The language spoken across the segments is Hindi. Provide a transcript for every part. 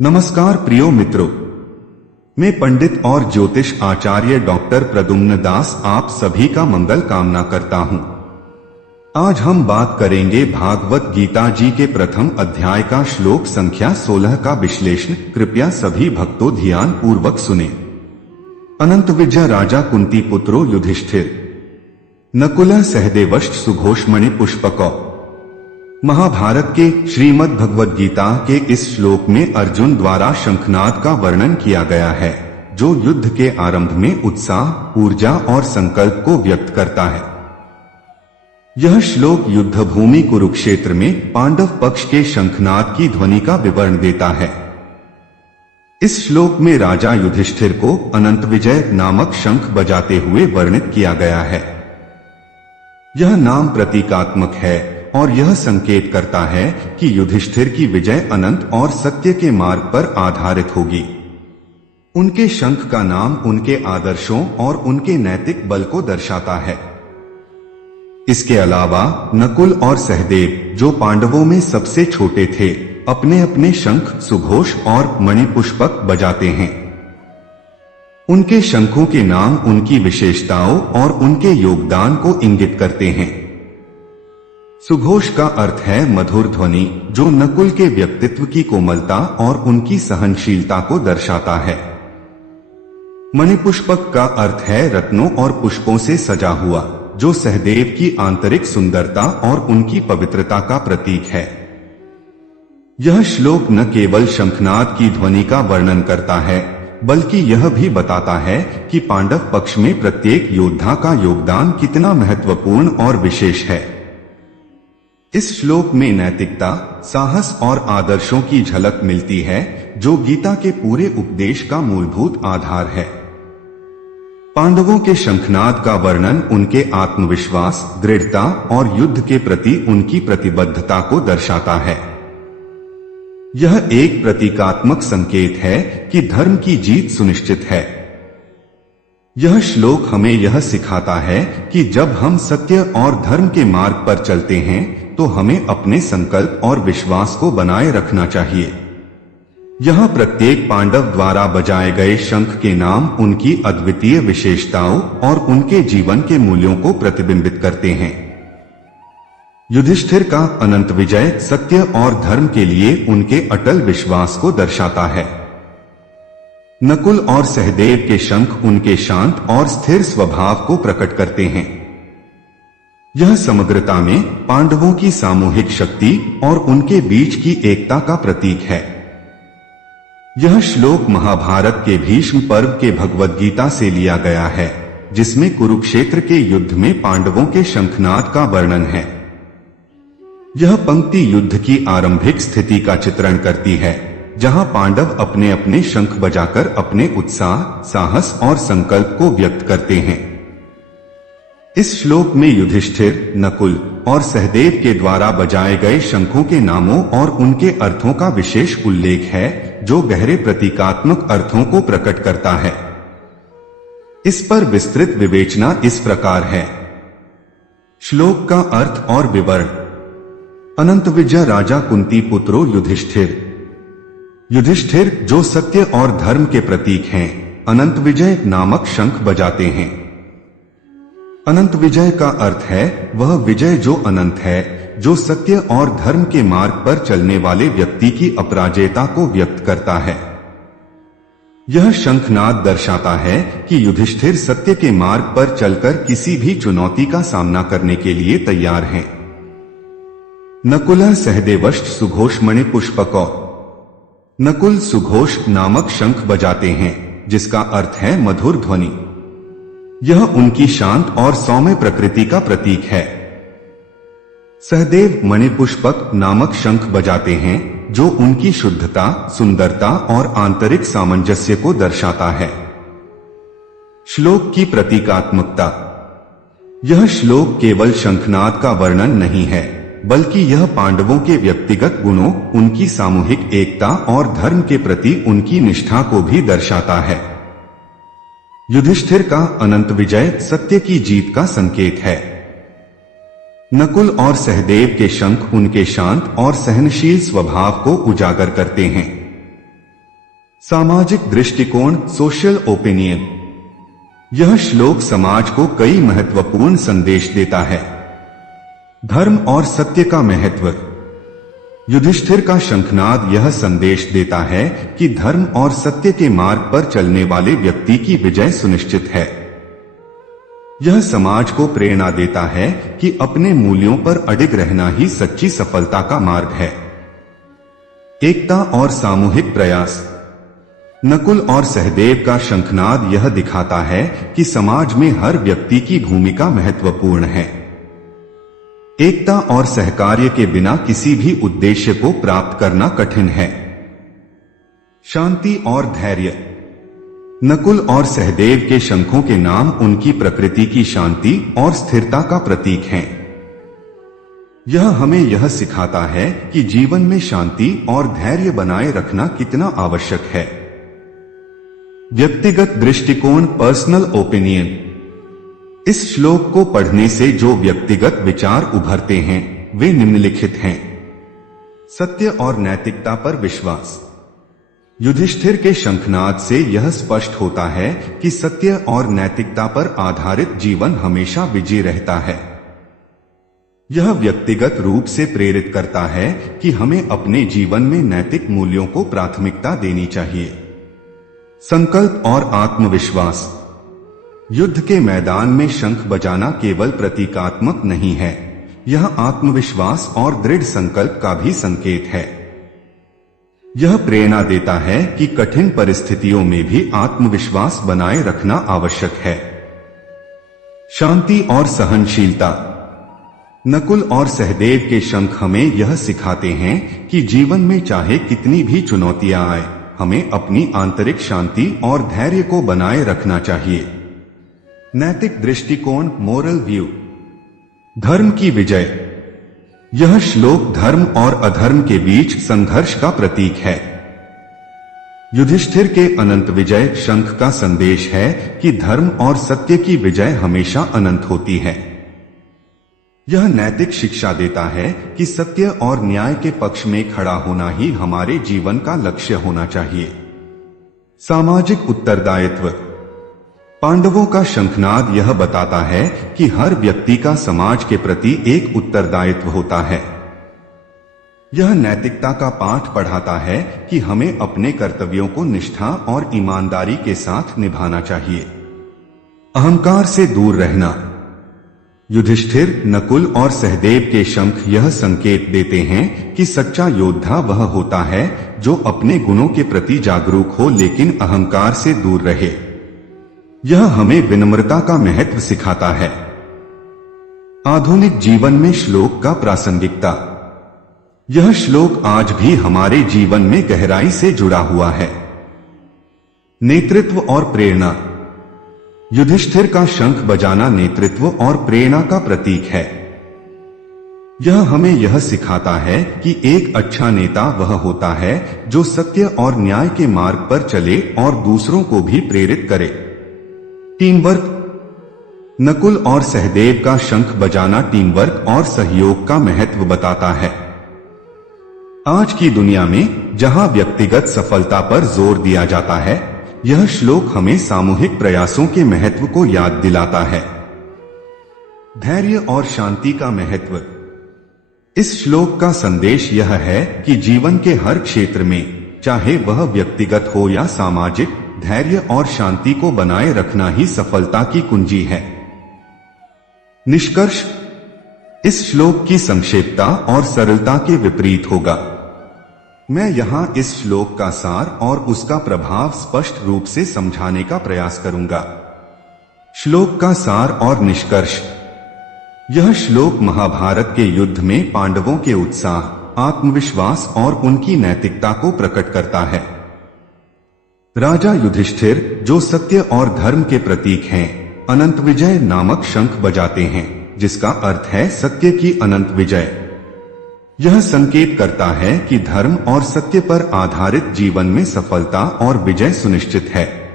नमस्कार प्रियो मित्रों, मैं पंडित और ज्योतिष आचार्य डॉक्टर प्रद्युम्न दास आप सभी का मंगल कामना करता हूं। आज हम बात करेंगे भागवत गीता जी के प्रथम अध्याय का श्लोक संख्या 16 का विश्लेषण। कृपया सभी भक्तों ध्यान पूर्वक सुने। अनंत विजय राजा कुंती पुत्रो युधिष्ठिर नकुल सहदेवश्च सुघोषमणि पुष्पकौ। महाभारत के श्रीमद् भगवद गीता के इस श्लोक में अर्जुन द्वारा शंखनाद का वर्णन किया गया है, जो युद्ध के आरंभ में उत्साह, ऊर्जा और संकल्प को व्यक्त करता है। यह श्लोक युद्ध भूमि कुरुक्षेत्र में पांडव पक्ष के शंखनाद की ध्वनि का विवरण देता है। इस श्लोक में राजा युधिष्ठिर को अनंत विजय नामक शंख बजाते हुए वर्णित किया गया है। यह नाम प्रतीकात्मक है और यह संकेत करता है कि युधिष्ठिर की विजय अनंत और सत्य के मार्ग पर आधारित होगी। उनके शंख का नाम उनके आदर्शों और उनके नैतिक बल को दर्शाता है। इसके अलावा नकुल और सहदेव, जो पांडवों में सबसे छोटे थे, अपने अपने शंख, सुघोष और मणिपुष्पक बजाते हैं। उनके शंखों के नाम उनकी विशेषताओं और उनके योगदान को इंगित करते हैं। सुघोष का अर्थ है मधुर ध्वनि, जो नकुल के व्यक्तित्व की कोमलता और उनकी सहनशीलता को दर्शाता है। मणिपुष्पक का अर्थ है रत्नों और पुष्पों से सजा हुआ, जो सहदेव की आंतरिक सुंदरता और उनकी पवित्रता का प्रतीक है। यह श्लोक न केवल शंखनाद की ध्वनि का वर्णन करता है, बल्कि यह भी बताता है कि पांडव पक्ष में प्रत्येक योद्धा का योगदान कितना महत्वपूर्ण और विशेष है। इस श्लोक में नैतिकता, साहस और आदर्शों की झलक मिलती है, जो गीता के पूरे उपदेश का मूलभूत आधार है। पांडवों के शंखनाद का वर्णन उनके आत्मविश्वास, दृढ़ता और युद्ध के प्रति उनकी प्रतिबद्धता को दर्शाता है। यह एक प्रतीकात्मक संकेत है कि धर्म की जीत सुनिश्चित है। यह श्लोक हमें यह सिखाता है कि जब हम सत्य और धर्म के मार्ग पर चलते हैं, तो हमें अपने संकल्प और विश्वास को बनाए रखना चाहिए। यहाँ प्रत्येक पांडव द्वारा बजाए गए शंख के नाम उनकी अद्वितीय विशेषताओं और उनके जीवन के मूल्यों को प्रतिबिंबित करते हैं। युधिष्ठिर का अनंत विजय सत्य और धर्म के लिए उनके अटल विश्वास को दर्शाता है। नकुल और सहदेव के शंख उनके शांत और स्थिर स्वभाव को प्रकट करते हैं। यह समग्रता में पांडवों की सामूहिक शक्ति और उनके बीच की एकता का प्रतीक है। यह श्लोक महाभारत के भीष्म पर्व के भगवद गीता से लिया गया है, जिसमें कुरुक्षेत्र के युद्ध में पांडवों के शंखनाद का वर्णन है। यह पंक्ति युद्ध की आरंभिक स्थिति का चित्रण करती है, जहां पांडव अपने अपने शंख बजाकर अपने उत्साह, साहस और संकल्प को व्यक्त करते हैं। इस श्लोक में युधिष्ठिर, नकुल और सहदेव के द्वारा बजाए गए शंखों के नामों और उनके अर्थों का विशेष उल्लेख है, जो गहरे प्रतीकात्मक अर्थों को प्रकट करता है। इस पर विस्तृत विवेचना इस प्रकार है। श्लोक का अर्थ और विवरण। अनंत विजय राजा कुंती पुत्रो युधिष्ठिर। युधिष्ठिर, जो सत्य और धर्म के प्रतीक हैं, अनंत विजय नामक शंख बजाते हैं। अनंत विजय का अर्थ है वह विजय जो अनंत है, जो सत्य और धर्म के मार्ग पर चलने वाले व्यक्ति की अपराजेयता को व्यक्त करता है। यह शंखनाद दर्शाता है कि युधिष्ठिर सत्य के मार्ग पर चलकर किसी भी चुनौती का सामना करने के लिए तैयार हैं। नकुल सहदेवश्च सुघोषमणि पुष्पकौ। नकुल सुघोष नामक शंख बजाते हैं, जिसका अर्थ है मधुर ध्वनि। यह उनकी शांत और सौम्य प्रकृति का प्रतीक है। सहदेव मणिपुष्पक नामक शंख बजाते हैं, जो उनकी शुद्धता, सुंदरता और आंतरिक सामंजस्य को दर्शाता है। श्लोक की प्रतीकात्मकता। यह श्लोक केवल शंखनाद का वर्णन नहीं है, बल्कि यह पांडवों के व्यक्तिगत गुणों, उनकी सामूहिक एकता और धर्म के प्रति उनकी निष्ठा को भी दर्शाता है। युधिष्ठिर का अनंत विजय सत्य की जीत का संकेत है। नकुल और सहदेव के शंख उनके शांत और सहनशील स्वभाव को उजागर करते हैं। सामाजिक दृष्टिकोण, सोशल ओपिनियन। यह श्लोक समाज को कई महत्वपूर्ण संदेश देता है। धर्म और सत्य का महत्व। युधिष्ठिर का शंखनाद यह संदेश देता है कि धर्म और सत्य के मार्ग पर चलने वाले व्यक्ति की विजय सुनिश्चित है। यह समाज को प्रेरणा देता है कि अपने मूल्यों पर अडिग रहना ही सच्ची सफलता का मार्ग है। एकता और सामूहिक प्रयास। नकुल और सहदेव का शंखनाद यह दिखाता है कि समाज में हर व्यक्ति की भूमिका महत्वपूर्ण है। एकता और सहकार्य के बिना किसी भी उद्देश्य को प्राप्त करना कठिन है। शांति और धैर्य। नकुल और सहदेव के शंखों के नाम उनकी प्रकृति की शांति और स्थिरता का प्रतीक हैं। यह हमें यह सिखाता है कि जीवन में शांति और धैर्य बनाए रखना कितना आवश्यक है। व्यक्तिगत दृष्टिकोण, पर्सनल ओपिनियन। इस श्लोक को पढ़ने से जो व्यक्तिगत विचार उभरते हैं वे निम्नलिखित हैं। सत्य और नैतिकता पर विश्वास। युधिष्ठिर के शंखनाद से यह स्पष्ट होता है कि सत्य और नैतिकता पर आधारित जीवन हमेशा विजयी रहता है। यह व्यक्तिगत रूप से प्रेरित करता है कि हमें अपने जीवन में नैतिक मूल्यों को प्राथमिकता देनी चाहिए। संकल्प और आत्मविश्वास। युद्ध के मैदान में शंख बजाना केवल प्रतीकात्मक नहीं है, यह आत्मविश्वास और दृढ़ संकल्प का भी संकेत है। यह प्रेरणा देता है कि कठिन परिस्थितियों में भी आत्मविश्वास बनाए रखना आवश्यक है। शांति और सहनशीलता। नकुल और सहदेव के शंख हमें यह सिखाते हैं कि जीवन में चाहे कितनी भी चुनौतियां आए, हमें अपनी आंतरिक शांति और धैर्य को बनाए रखना चाहिए। नैतिक दृष्टिकोण, मोरल व्यू। धर्म की विजय। यह श्लोक धर्म और अधर्म के बीच संघर्ष का प्रतीक है। युधिष्ठिर के अनंत विजय शंख का संदेश है कि धर्म और सत्य की विजय हमेशा अनंत होती है। यह नैतिक शिक्षा देता है कि सत्य और न्याय के पक्ष में खड़ा होना ही हमारे जीवन का लक्ष्य होना चाहिए। सामाजिक उत्तरदायित्व। पांडवों का शंखनाद यह बताता है कि हर व्यक्ति का समाज के प्रति एक उत्तरदायित्व होता है। यह नैतिकता का पाठ पढ़ाता है कि हमें अपने कर्तव्यों को निष्ठा और ईमानदारी के साथ निभाना चाहिए। अहंकार से दूर रहना। युधिष्ठिर, नकुल और सहदेव के शंख यह संकेत देते हैं कि सच्चा योद्धा वह होता है जो अपने गुणों के प्रति जागरूक हो लेकिन अहंकार से दूर रहे। यह हमें विनम्रता का महत्व सिखाता है। आधुनिक जीवन में श्लोक का प्रासंगिकता। यह श्लोक आज भी हमारे जीवन में गहराई से जुड़ा हुआ है। नेतृत्व और प्रेरणा। युधिष्ठिर का शंख बजाना नेतृत्व और प्रेरणा का प्रतीक है। यह हमें यह सिखाता है कि एक अच्छा नेता वह होता है जो सत्य और न्याय के मार्ग पर चले और दूसरों को भी प्रेरित करे। Team work. नकुल और सहदेव का शंख बजाना टीम वर्क और सहयोग का महत्व बताता है। आज की दुनिया में जहां व्यक्तिगत सफलता पर जोर दिया जाता है, यह श्लोक हमें सामूहिक प्रयासों के महत्व को याद दिलाता है। धैर्य और शांति का महत्व। इस श्लोक का संदेश यह है कि जीवन के हर क्षेत्र में, चाहे वह व्यक्तिगत हो या सामाजिक, धैर्य और शांति को बनाए रखना ही सफलता की कुंजी है। निष्कर्ष। इस श्लोक की संक्षेपता और सरलता के विपरीत होगा। मैं यहां इस श्लोक का सार और उसका प्रभाव स्पष्ट रूप से समझाने का प्रयास करूंगा। श्लोक का सार और निष्कर्ष। यह श्लोक महाभारत के युद्ध में पांडवों के उत्साह, आत्मविश्वास और उनकी नैतिकता को प्रकट करता है। राजा युधिष्ठिर, जो सत्य और धर्म के प्रतीक हैं, अनंत विजय नामक शंख बजाते हैं, जिसका अर्थ है सत्य की अनंत विजय। यह संकेत करता है कि धर्म और सत्य पर आधारित जीवन में सफलता और विजय सुनिश्चित है।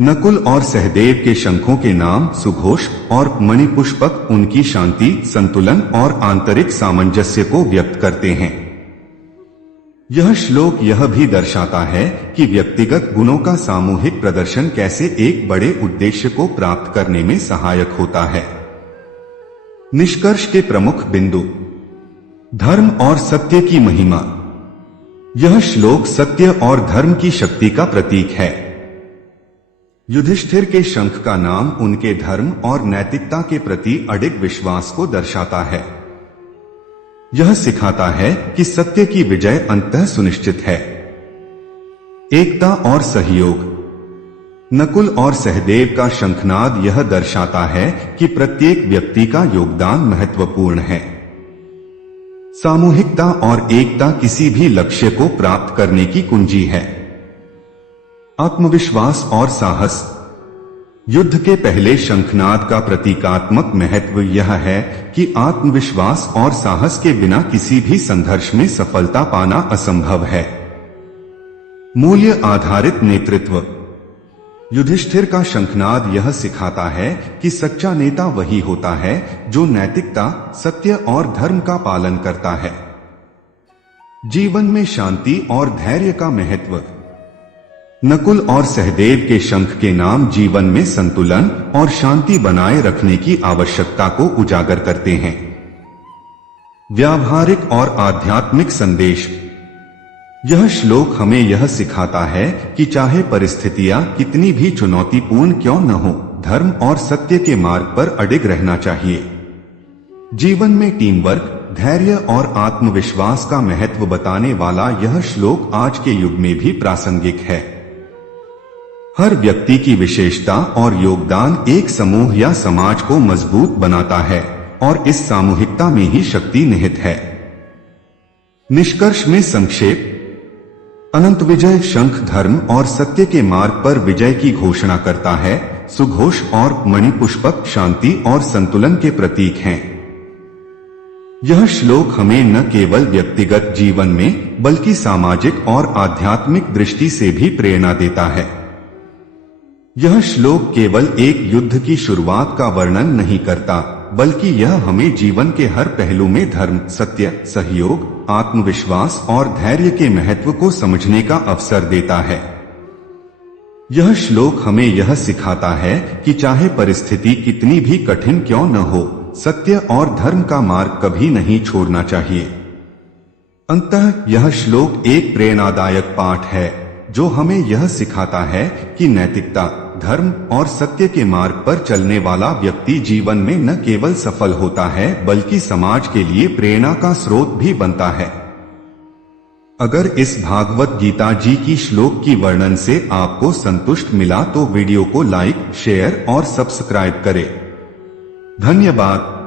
नकुल और सहदेव के शंखों के नाम सुघोष और मणिपुष्पक उनकी शांति, संतुलन और आंतरिक सामंजस्य को व्यक्त करते हैं। यह श्लोक यह भी दर्शाता है कि व्यक्तिगत गुणों का सामूहिक प्रदर्शन कैसे एक बड़े उद्देश्य को प्राप्त करने में सहायक होता है। निष्कर्ष के प्रमुख बिंदु। धर्म और सत्य की महिमा। यह श्लोक सत्य और धर्म की शक्ति का प्रतीक है। युधिष्ठिर के शंख का नाम उनके धर्म और नैतिकता के प्रति अडिग विश्वास को दर्शाता है। यह सिखाता है कि सत्य की विजय अंततः सुनिश्चित है। एकता और सहयोग। नकुल और सहदेव का शंखनाद यह दर्शाता है कि प्रत्येक व्यक्ति का योगदान महत्वपूर्ण है। सामूहिकता और एकता किसी भी लक्ष्य को प्राप्त करने की कुंजी है। आत्मविश्वास और साहस। युद्ध के पहले शंखनाद का प्रतीकात्मक महत्व यह है कि आत्मविश्वास और साहस के बिना किसी भी संघर्ष में सफलता पाना असंभव है। मूल्य आधारित नेतृत्व। युधिष्ठिर का शंखनाद यह सिखाता है कि सच्चा नेता वही होता है जो नैतिकता, सत्य और धर्म का पालन करता है। जीवन में शांति और धैर्य का महत्व। नकुल और सहदेव के शंख के नाम जीवन में संतुलन और शांति बनाए रखने की आवश्यकता को उजागर करते हैं। व्यावहारिक और आध्यात्मिक संदेश। यह श्लोक हमें यह सिखाता है कि चाहे परिस्थितियां कितनी भी चुनौतीपूर्ण क्यों न हो, धर्म और सत्य के मार्ग पर अडिग रहना चाहिए। जीवन में टीम वर्क, धैर्य और आत्मविश्वास का महत्व बताने वाला यह श्लोक आज के युग में भी प्रासंगिक है। हर व्यक्ति की विशेषता और योगदान एक समूह या समाज को मजबूत बनाता है और इस सामूहिकता में ही शक्ति निहित है। निष्कर्ष में संक्षेप। अनंत विजय शंख धर्म और सत्य के मार्ग पर विजय की घोषणा करता है। सुघोष और मणिपुष्पक शांति और संतुलन के प्रतीक हैं। यह श्लोक हमें न केवल व्यक्तिगत जीवन में बल्कि सामाजिक और आध्यात्मिक दृष्टि से भी प्रेरणा देता है। यह श्लोक केवल एक युद्ध की शुरुआत का वर्णन नहीं करता, बल्कि यह हमें जीवन के हर पहलू में धर्म, सत्य, सहयोग, आत्मविश्वास और धैर्य के महत्व को समझने का अवसर देता है। यह श्लोक हमें यह सिखाता है कि चाहे परिस्थिति कितनी भी कठिन क्यों न हो, सत्य और धर्म का मार्ग कभी नहीं छोड़ना चाहिए। अंततः यह श्लोक एक प्रेरणादायक पाठ है जो हमें यह सिखाता है कि नैतिकता, धर्म और सत्य के मार्ग पर चलने वाला व्यक्ति जीवन में न केवल सफल होता है बल्कि समाज के लिए प्रेरणा का स्रोत भी बनता है। अगर इस भागवत गीता जी की श्लोक की वर्णन से आपको संतुष्ट मिला तो वीडियो को लाइक, शेयर और सब्सक्राइब करें। धन्यवाद।